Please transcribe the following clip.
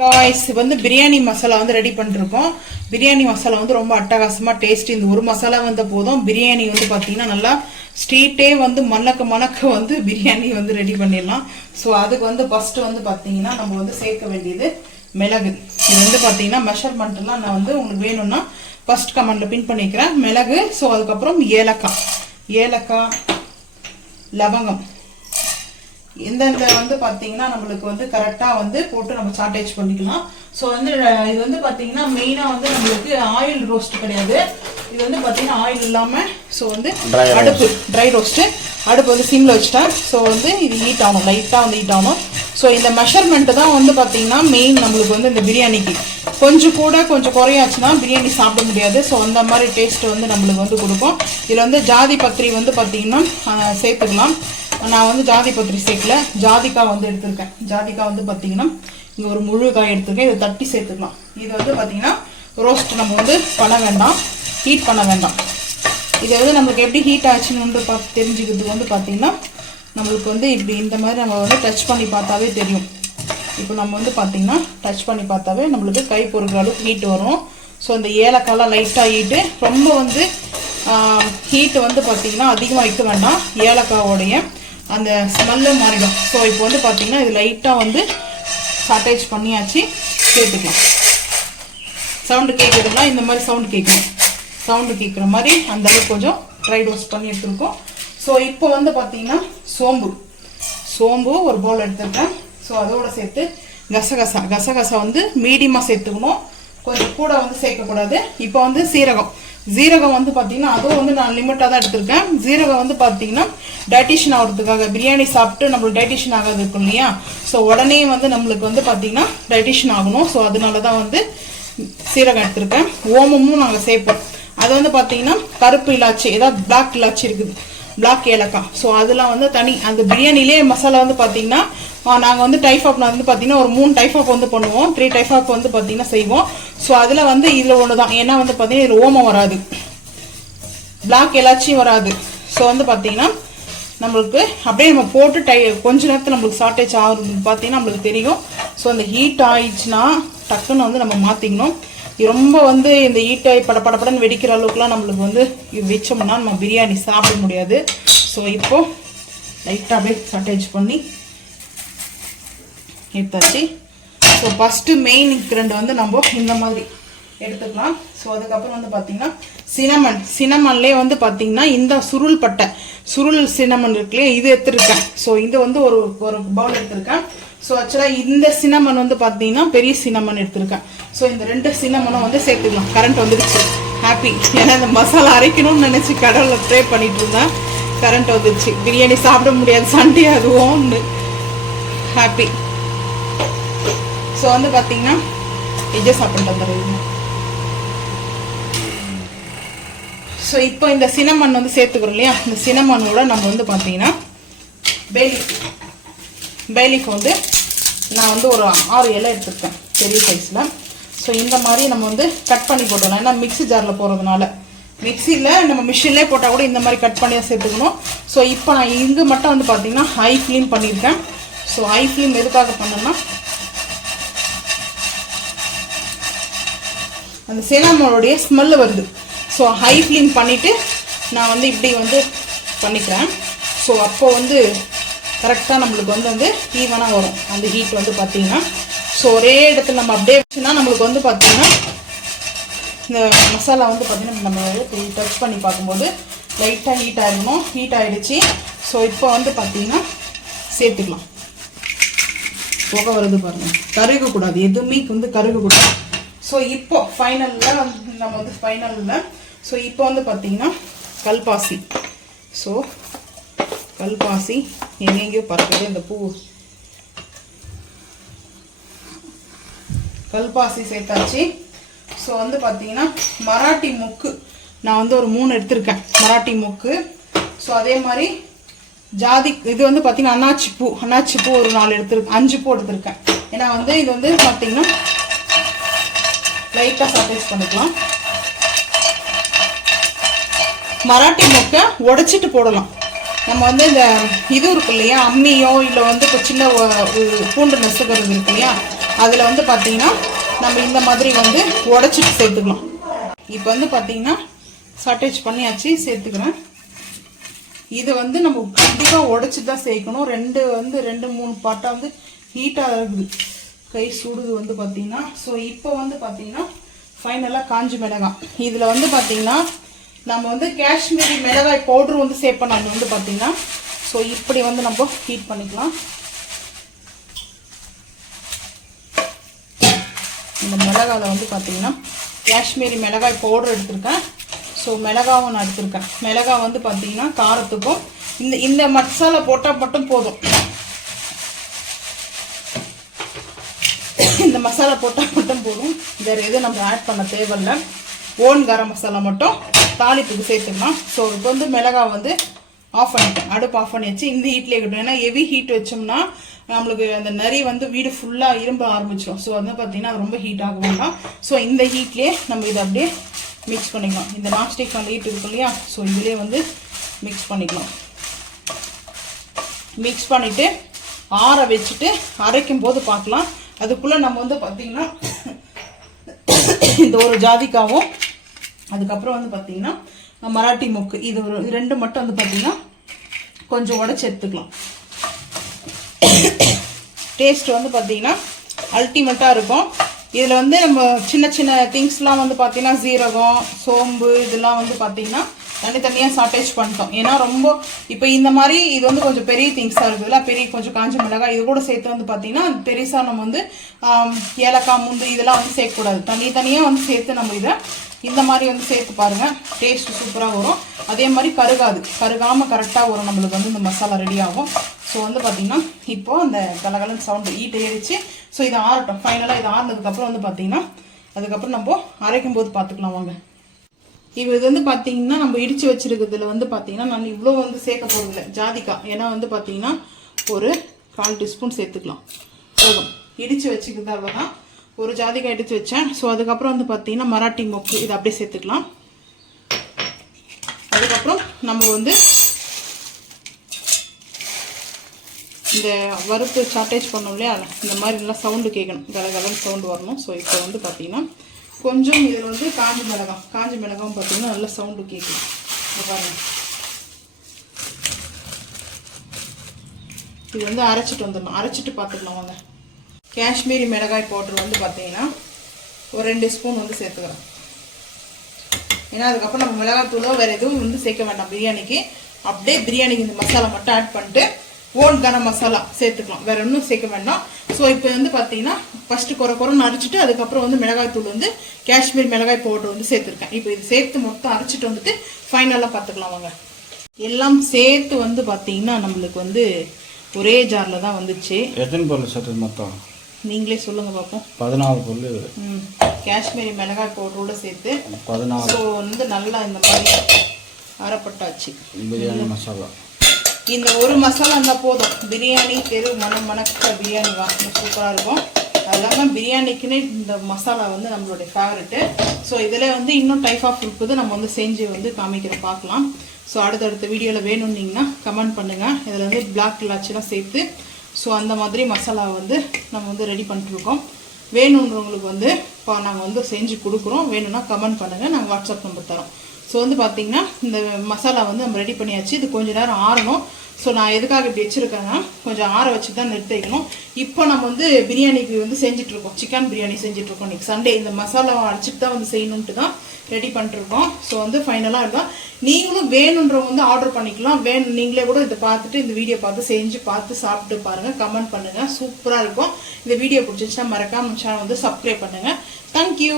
Guys வந்து பிரியாணி மசாலா வந்து ready பண்ணிருக்கோம். பிரியாணி மசாலா வந்து ரொம்ப அட்டகாசமா டேஸ்ட். இந்த ஒரு மசாலா வந்த போதும் பிரியாணி வந்து பாத்தீங்கன்னா நல்லா ஸ்ட்ரீட்டே வந்து மணக்க வந்து பிரியாணி வந்து ரெடி பண்ணிடலாம். ஸோ அதுக்கு வந்து ஃபர்ஸ்ட் வந்து பாத்தீங்கன்னா நம்ம வந்து சேர்க்க வேண்டியது மிளகு. இது வந்து பாத்தீங்கன்னா மெஷர்மெண்ட் எல்லாம் நான் வந்து உங்களுக்கு வேணும்னா ஃபர்ஸ்ட் கமெண்ட்ல பின் பண்ணிக்கிறேன். மிளகு, ஸோ அதுக்கப்புறம் ஏலக்காய், லவங்கம் எந்தெந்த வந்து பாத்தீங்கன்னா நம்மளுக்கு வந்து கரெக்டா வந்து போட்டு நம்ம சார்டேஜ் பண்ணிக்கலாம். ஸோ வந்து இது வந்து பாத்தீங்கன்னா மெயினா வந்து நம்மளுக்கு ஆயில் ரோஸ்ட் கிடையாது. இது வந்து பாத்தீங்கன்னா ஆயில் இல்லாம ஸோ வந்து அடுப்பு ட்ரை ரோஸ்ட். அடுப்பு வந்து சிம்ல வச்சுட்டேன். ஸோ வந்து இது ஹீட் ஆகணும், லைட்டா வந்து ஹீட் ஆகணும். ஸோ இந்த மெஷர்மெண்ட் தான் வந்து பாத்தீங்கன்னா மெயின் நம்மளுக்கு வந்து இந்த பிரியாணிக்கு. கொஞ்சம் குறையாச்சுன்னா பிரியாணி சாப்பிட முடியாது. ஸோ அந்த மாதிரி டேஸ்ட் வந்து நம்மளுக்கு வந்து கொடுக்கும். இதுல வந்து ஜாதி பத்திரி வந்து பாத்தீங்கன்னா சேர்த்துக்கலாம். நான் வந்து ஜாதி பத்திரி சேர்க்கல, ஜாதிக்காய் வந்து எடுத்திருக்கேன். ஜாதிக்காய் வந்து பாத்தீங்கன்னா இங்க ஒரு முழு காய் எடுத்திருக்கேன். இதை தட்டி சேர்த்துக்கலாம். இது வந்து பாத்தீங்கன்னா ரோஸ்ட் நம்ம வந்து பண்ண வேண்டாம், ஹீட் பண்ண வேண்டாம். இது வந்து நம்மளுக்கு எப்படி ஹீட் ஆச்சுன்னு பார்த்து தெரிஞ்சுக்கிறதுக்கு வந்து பாத்தீங்கன்னா நம்மளுக்கு வந்து இப்படி இந்த மாதிரி நம்ம வந்து டச் பண்ணி பார்த்தாவே தெரியும். இப்போ நம்ம வந்து பாத்தீங்கன்னா டச் பண்ணி பார்த்தாவே நம்மளுக்கு கை பொறுக்கிற அளவுக்கு ஹீட் வரும். ஸோ இந்த ஏலக்காய்லாம் லைட்டா ஹீட்டு, ரொம்ப வந்து ஹீட் வந்து பாத்தீங்கன்னா அதிகமாக வைக்க வேண்டாம். ஏலக்காயோடைய அந்த ஸ்மெல்லு மாறிடும். ஸோ இப்போ வந்து பார்த்தீங்கன்னா இது லைட்டாக வந்து சாட்டேஜ் பண்ணியாச்சு. சேர்த்துக்கலாம். சவுண்டு கேட்குறதுலாம் இந்த மாதிரி சவுண்டு கேட்கணும். சவுண்டு கேட்குற மாதிரி அந்த அளவுக்கு கொஞ்சம் ட்ரை ரோஸ்ட் பண்ணி எடுத்துருக்கோம். ஸோ இப்போ வந்து பார்த்தீங்கன்னா சோம்பு ஒரு பவுல் எடுத்துருக்கேன். ஸோ அதோட சேர்த்து கசகசா வந்து மீடியமாக சேர்த்துக்கணும், கொஞ்சம் கூட வந்து சேர்க்கக்கூடாது. இப்போ வந்து ஜீரகம் வந்து பார்த்தீங்கன்னா அதுவும் வந்து நான் லிமிட்டாக தான் எடுத்திருக்கேன். ஜீரகம் வந்து பார்த்தீங்கன்னா டைட்டிஷன் ஆகிறதுக்காக, பிரியாணி சாப்பிட்டு நம்மளுக்கு டைட்டிஷன் ஆகாது இருக்கும் இல்லையா. ஸோ உடனே வந்து நம்மளுக்கு வந்து பார்த்தீங்கன்னா டைட்டிஷன் ஆகணும். ஸோ அதனால தான் வந்து சீரகம் எடுத்திருக்கேன். ஓமமும் நாங்கள் சேர்ப்போம். அது வந்து பார்த்தீங்கன்னா கருப்பு இலாச்சி, ஏதாவது பிளாக் இலாச்சி இருக்குது, பிளாக் ஏலக்காய். ஸோ அதெல்லாம் வந்து தனி அந்த பிரியாணிலே மசாலா வந்து பார்த்தீங்கன்னா நாங்கள் வந்து டைப் ஆஃப் வந்து பார்த்தீங்கன்னா ஒரு 3 டைப் ஆஃப் வந்து பண்ணுவோம், 3 டைப் ஆஃப் வந்து பார்த்தீங்கன்னா செய்வோம். ஸோ அதில் வந்து இதில் ஒன்று தான். ஏன்னா வந்து பார்த்தீங்கன்னா இதில் ஓமம் வராது, பிளாக் எலாச்சியும் வராது. ஸோ வந்து பார்த்தீங்கன்னா நம்மளுக்கு அப்படியே நம்ம போட்டு கொஞ்ச நேரத்தில் நம்மளுக்கு ஷார்டேஜ் ஆகுறது பார்த்தீங்கன்னா நம்மளுக்கு தெரியும். ஸோ அந்த ஹீட் ஆயிடுச்சுன்னா டக்குன்னு வந்து நம்ம மாற்றிக்கணும். ரொம்ப வந்து இந்த ஹீட் ஆகி படப்படன்னு வெடிக்கிற அளவுக்குலாம் நம்மளுக்கு வந்து வச்சோம்னா நம்ம பிரியாணி சாப்பிட முடியாது. ஸோ இப்போ லைட்டாக அப்படியே ஷார்டேஜ் பண்ணி எடுத்தாச்சு. ஸோ ஃபஸ்ட்டு மெயின் இன்க்ரெண்ட் வந்து நம்ம இந்த மாதிரி எடுத்துக்கலாம். ஸோ அதுக்கப்புறம் வந்து பார்த்தீங்கன்னா சினமன்லேயே வந்து பார்த்தீங்கன்னா இந்த சுருள் சினமன் இருக்குல்லையே, இது எடுத்துருக்கேன். ஸோ இது வந்து ஒரு பவுல் எடுத்திருக்கேன். ஸோ ஆக்சுவலாக இந்த சினமன் வந்து பார்த்தீங்கன்னா பெரிய சினமன் எடுத்திருக்கேன். ஸோ இந்த 2 சினமனும் வந்து சேர்த்துக்கலாம். கரண்ட் வந்துருச்சு, ஹாப்பி. ஏன்னா இந்த மசாலா அரைக்கணும்னு நினச்சி கடலில் ப்ரே பண்ணிட்டு இருந்தேன். கரண்ட் வந்துருச்சு. பிரியாணி சாப்பிட முடியாது, சண்டே அதுவும் ஹாப்பி. ஸோ வந்து பார்த்தீங்கன்னா இதை சாப்பிட்டு வந்துடுறீங்க. ஸோ இப்போ இந்த சினமன் வந்து சேர்த்துக்கிறோம் இல்லையா, இந்த சினமனோட நம்ம வந்து பார்த்தீங்கன்னா பேலீஃப் வந்து நான் வந்து ஒரு 6 இலை எடுத்துருக்கேன் பெரிய சைஸில். ஸோ இந்த மாதிரி நம்ம வந்து கட் பண்ணி போட்டோம். ஏன்னா மிக்ஸி ஜாரில் போகிறதுனால, மிக்ஸியில் நம்ம மிஷின்லேயே போட்டால் கூட இந்த மாதிரி கட் பண்ணி தான் சேர்த்துக்கணும். ஸோ இப்போ நான் இங்கே மட்டும் வந்து பார்த்தீங்கன்னா ஹை ஃப்ளேம் பண்ணியிருக்கேன். ஸோ ஹை ஃப்ளேம் எதுக்காக பண்ணேன்னா அந்த சினமனுடைய ஸ்மெல்லு வருது. ஸோ ஹை ஃப்ளேம் பண்ணிவிட்டு நான் வந்து இப்படி வந்து பண்ணிக்கிறேன். ஸோ அப்போ வந்து கரெக்டாக நம்மளுக்கு வந்து ஈவனாக வரும் அந்த ஹீட் வந்து பார்த்தீங்கன்னா. ஸோ ஒரே இடத்துல நம்ம அப்படியே வச்சுன்னா நம்மளுக்கு வந்து பார்த்தீங்கன்னா இந்த மசாலா வந்து பார்த்தீங்கன்னா நம்ம டச் பண்ணி பார்க்கும்போது லைட்டாக ஹீட் ஆகிடணும். ஹீட் ஆகிடுச்சு. ஸோ இப்போ வந்து பார்த்தீங்கன்னா சேர்த்துக்கலாம். புகை வருது பாருங்கள், கருகக்கூடாது, எதுவுமே வந்து கருகக்கூடாது. ஸோ இப்போ ஃபைனலில் ஸோ இப்போ வந்து பார்த்தீங்கன்னா கல்பாசி. ஸோ கல்பாசி எங்கெங்கேயோ பறக்குது இந்த பூ. கல்பாசி சேர்த்தாச்சு. ஸோ வந்து பார்த்தீங்கன்னா மராட்டி மொக்கு நான் வந்து ஒரு 3 எடுத்திருக்கேன், மராட்டி மொக்கு. ஸோ அதே மாதிரி இது வந்து பார்த்தீங்கன்னா அன்னாச்சி பூ ஒரு 4 எடுத்துருக்கேன், 5 பூ எடுத்திருக்கேன். ஏன்னா வந்து இது வந்து பார்த்தீங்கன்னா லைட்டாக சாட்டேஜ் பண்ணிக்கலாம். மராட்டி மொக்கை உடைச்சிட்டு போடலாம். நம்ம வந்து இந்த இது இருக்கு இல்லையா, அம்மியோ இல்லை வந்து இப்போ சின்ன பூண்டு நசுக்கிறது இருக்கு இல்லையா, அதில் வந்து பார்த்தீங்கன்னா நம்ம இந்த மாதிரி வந்து உடச்சிட்டு சேர்த்துக்கலாம். இப்போ வந்து பார்த்தீங்கன்னா சாட்டேஜ் பண்ணியாச்சு, சேர்த்துக்கிறேன். இது வந்து நம்ம கண்டிப்பாக உடச்சி தான் சேர்க்கணும். 2-3 பார்ட்டாக வந்து ஹீட்டாக இருக்குது, கை சுடுது வந்து பார்த்தீங்கன்னா. ஸோ இப்போ வந்து பார்த்தீங்கன்னா ஃபைனலாக காஞ்சி மிளகாய். இதில் வந்து பார்த்தீங்கன்னா நம்ம வந்து காஷ்மீரி மிளகாய் பவுட்ரு வந்து சேர்ப்போம் நம்ம வந்து பார்த்தீங்கன்னா. ஸோ இப்படி வந்து நம்ம ஹீட் பண்ணிக்கலாம். இந்த மிளகாயில் வந்து பார்த்தீங்கன்னா காஷ்மீரி மிளகாய் பவுடர் எடுத்திருக்கேன். ஸோ மிளகாவும் நான் எடுத்திருக்கேன். மிளகாய் வந்து பார்த்தீங்கன்னா காரத்துக்கும் இந்த மசாலா போட்டால் மட்டும் போதும். இந்த மசாலா போட்டால் மட்டும் போதும், வேறு எதுவும் நம்ம ஆட் பண்ண தேவையில்லை. ஓன் கரம் மசாலா மட்டும் தாளிப்புக்கு சேர்த்துக்கலாம். ஸோ இப்போ வந்து மிளகாய் வந்து ஆஃப் பண்ணிட்டேன், அடுப்பு ஆஃப் பண்ணியாச்சு. இந்த ஹீட்லேயே இருக்கட்டும். ஏன்னா ஹெவி ஹீட் வச்சோம்னா நம்மளுக்கு அந்த நரி வந்து வீடு ஃபுல்லாக இரும்ப ஆரம்பிச்சிடும். ஸோ வந்து பார்த்தீங்கன்னா ரொம்ப ஹீட் ஆக வேண்டாம். ஸோ இந்த ஹீட்லேயே நம்ம இதை அப்படியே மிக்ஸ் பண்ணிக்கலாம். இந்த நான்ஸ்டிக் அந்த ஹீட் இருக்கும் இல்லையா, ஸோ இதிலே வந்து மிக்ஸ் பண்ணிக்கலாம். மிக்ஸ் பண்ணிவிட்டு ஆற வச்சுட்டு அரைக்கும் போது பார்க்கலாம். அதுக்குள்ளே நம்ம வந்து பார்த்தீங்கன்னா இந்த ஒரு ஜாதிக்காவும் அதுக்கப்புறம் வந்து பார்த்தீங்கன்னா மராட்டி மொக்கு, இது ஒரு 2 மட்டும் வந்து பார்த்தீங்கன்னா கொஞ்சம் உடச்சி எடுத்துக்கலாம். டேஸ்ட் வந்து பார்த்தீங்கன்னா அல்டிமேட்டாக இருக்கும். இதில் வந்து நம்ம சின்ன சின்ன திங்ஸ்லாம் வந்து பார்த்தீங்கன்னா சீரகம், சோம்பு இதெல்லாம் வந்து பார்த்தீங்கன்னா தனித்தனியாக சாட்டேஜ் பண்ணிட்டோம். ஏன்னா ரொம்ப இப்போ இந்த மாதிரி இது வந்து கொஞ்சம் பெரிய திங்ஸாக இருக்குதுல்ல, பெரிய கொஞ்சம் காஞ்ச மிளகாய் இது கூட சேர்த்து வந்து பார்த்தீங்கன்னா பெருசாக நம்ம வந்து ஏலக்காய், முந்திரி இதெல்லாம் வந்து சேர்க்கக்கூடாது. தனித்தனியாக வந்து சேர்த்து நம்ம இதை இந்த மாதிரி வந்து சேர்த்து பாருங்கள், டேஸ்ட்டு சூப்பராக வரும். அதே மாதிரி கருகாமல் கரெக்டாக வரும் நம்மளுக்கு வந்து இந்த மசாலா ரெடி ஆகும். ஸோ வந்து பார்த்தீங்கன்னா இப்போது அந்த கலகலன்னு சவுண்டு ஈட்டு ஏறிச்சு. ஸோ இதை ஆறட்டும். ஃபைனலாக இது ஆறினதுக்கப்புறம் வந்து பார்த்தீங்கன்னா அதுக்கப்புறம் நம்ம அரைக்கும் போது பார்த்துக்கலாம் வாங்க. இப்போ இது வந்து பார்த்தீங்கன்னா நம்ம இடித்து வச்சுருக்கிறதுல வந்து பார்த்தீங்கன்னா நான் இவ்வளோ வந்து சேர்க்க போகிறதில்ல ஜாதிக்காய். ஏன்னா வந்து பார்த்தீங்கன்னா ஒரு 1/4 டீஸ்பூன் சேர்த்துக்கலாம் போதும். இடித்து வச்சுக்கிறது அவ்வளோதான். ஒரு ஜாதிக்காய் எடுத்து வச்சேன். ஸோ அதுக்கப்புறம் வந்து பார்த்தீங்கன்னா மராட்டி மொக்கு இதை அப்படியே சேர்த்துக்கலாம். அதுக்கப்புறம் நம்ம வந்து இந்த வறுத்து சாட்டேஜ் பண்ணோம் இல்லையா, இந்த மாதிரி நல்லா சவுண்டு கேட்கணும், கலகலன்னு சவுண்டு வரணும். ஸோ இப்போ வந்து பார்த்தீங்கன்னா கொஞ்சம் இதில் வந்து காஞ்சி மிளகாவும் பார்த்தீங்கன்னா நல்ல சவுண்டு கேட்கணும். பாருங்கள், இது வந்து அரைச்சிட்டு வந்துடணும். அரைச்சிட்டு பார்த்துக்கலாம் வாங்க. காஷ்மீரி மிளகாய் பவுடர் வந்து பார்த்தீங்கன்னா ஒரு 2 ஸ்பூன் வந்து சேர்த்துக்கிறேன். ஏன்னா அதுக்கப்புறம் நம்ம மிளகாய் தூளோ வேறு எதுவும் வந்து சேர்க்க வேண்டாம் பிரியாணிக்கு. அப்படியே பிரியாணிக்கு இந்த மசாலா மட்டும் ஆட் பண்ணிட்டு ஓன் கரம் மசாலா சேர்த்துக்கலாம், வேறு ஒன்றும் சேர்க்க வேண்டாம். ஸோ இப்போ வந்து பார்த்தீங்கன்னா ஃபஸ்ட்டு குறைன்னு அரைச்சிட்டு அதுக்கப்புறம் வந்து மிளகாய் தூள் வந்து காஷ்மீர் மிளகாய் பவுடர் வந்து சேர்த்துருக்கேன். இப்போ இது சேர்த்து மொத்தம் அரைச்சிட்டு வந்துட்டு ஃபைனலாக பார்த்துக்கலாம் வாங்க. எல்லாம் சேர்த்து வந்து பார்த்தீங்கன்னா நம்மளுக்கு வந்து ஒரே ஜாரில் தான் வந்துச்சு. எத்தனை பொருள் சேர்த்து மொத்தம் நீங்களே சொல்லுங்கள் பார்ப்போம். 14 பொருள். காஷ்மீரி மிளகாய் பவுடரோடு சேர்த்து 14. ஸோ வந்து நல்லா இந்த மாதிரி அரைப்பட்டாச்சு பிரியாணி மசாலா. இந்த ஒரு மசாலா இருந்தால் போதும், பிரியாணி தெரு மணக்க பிரியாணி வாசனை சூப்பராக இருக்கும். அது இல்லாமல் பிரியாணிக்குன்னு இந்த மசாலா வந்து நம்மளுடைய ஃபேவரெட்டு. ஸோ இதில் வந்து இன்னும் டைப் ஆஃப் இருக்குது, நம்ம வந்து செஞ்சு வந்து காமிக்கிறோம், பார்க்கலாம். ஸோ அடுத்தடுத்த வீடியோவில் வேணும்னீங்கன்னா கமெண்ட் பண்ணுங்கள். இதில் வந்து பிளாக் இலாச்சிலாம் சேர்த்து ஸோ அந்த மாதிரி மசாலா வந்து நம்ம வந்து ரெடி பண்ணிட்டுருக்கோம். வேணுன்றவங்களுக்கு வந்து நாங்கள் வந்து செஞ்சு கொடுக்குறோம். வேணும்னா கமெண்ட் பண்ணுங்கள், நாங்கள் வாட்ஸ்அப் நம்பர் தரோம். ஸோ வந்து பார்த்திங்கன்னா இந்த மசாலா வந்து நம்ம ரெடி பண்ணியாச்சு. இது கொஞ்சம் நேரம் ஆறணும். ஸோ நான் எதுக்காக இப்படி வச்சுருக்கேன்னா கொஞ்சம் ஆற வச்சு தான் நிறுத்தி வைக்கணும். இப்போ நம்ம வந்து பிரியாணிக்கு வந்து செஞ்சிட்ருக்கோம், சிக்கன் பிரியாணி செஞ்சிட்ருக்கோம். இன்றைக்கி சண்டே இந்த மசாலாவை அரைச்சிட்டு தான் வந்து செய்யணுன்ட்டு தான் ரெடி பண்ணிட்டுருக்கோம். ஸோ வந்து ஃபைனலாக இதுதான். நீங்களும் வேணுன்றவங்க வந்து ஆர்டர் பண்ணிக்கலாம். நீங்களே கூட இதை பார்த்துட்டு இந்த வீடியோ பார்த்து செஞ்சு பார்த்து சாப்பிட்டு பாருங்கள், கமெண்ட் பண்ணுங்கள், சூப்பராக இருக்கும். இந்த வீடியோ பிடிச்சிச்சுன்னா மறக்காம சேனல் வந்து சப்ஸ்கிரைப் பண்ணுங்கள். தேங்க்யூ.